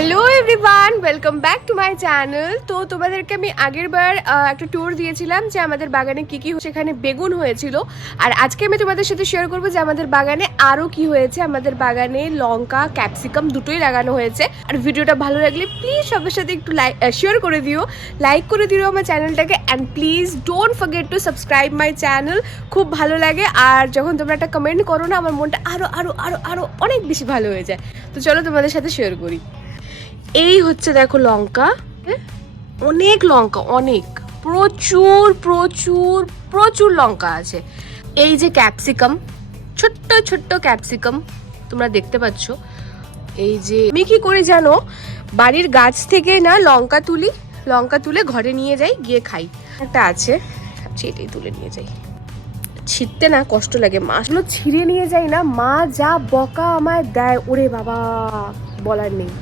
Hello everyone, welcome back to my channel. তো তোমাদেরকে আমি আগের বার একটা ট্যুর দিয়েছিলাম যে আমাদের বাগানে কি কি সেখানে বেগুন হয়েছিল। আর আজকে আমি তোমাদের সাথে শেয়ার করবো যে আমাদের বাগানে আরও কি হয়েছে। আমাদের বাগানে লঙ্কা, ক্যাপসিকাম দুটোই লাগানো হয়েছে। আর ভিডিওটা ভালো লাগলে প্লিজ সবার সাথে একটু শেয়ার করে দিও, লাইক করে দিও আমার চ্যানেলটাকে। And please don't forget to subscribe my channel. খুব ভালো লাগে, আর যখন তোমরা একটা কমেন্ট করো না, আমার মনটা আরও আরও আরও আরও অনেক বেশি ভালো হয়ে যায়। তো চলো তোমাদের সাথে শেয়ার করি। এই হচ্ছে দেখো লঙ্কা, অনেক লঙ্কা, অনেক, প্রচুর প্রচুর প্রচুর লঙ্কা আছে। এই যে ক্যাপসিকাম, ছোট্ট ছোট্ট ক্যাপসিকাম তোমরা দেখতে পাচ্ছ। এই যে আমি কি করি জানো, বাড়ির গাছ থেকে না লঙ্কা তুলি, লঙ্কা তুলে ঘরে নিয়ে যাই, গিয়ে খাই। একটা আছে, এটাই তুলে নিয়ে যাই। ছিঁড়তে না কষ্ট লাগে, মাছগুলো ছিঁড়ে নিয়ে যাই না, মা যা বকা আমায় দেয়, ওরে বাবা বলার নেই।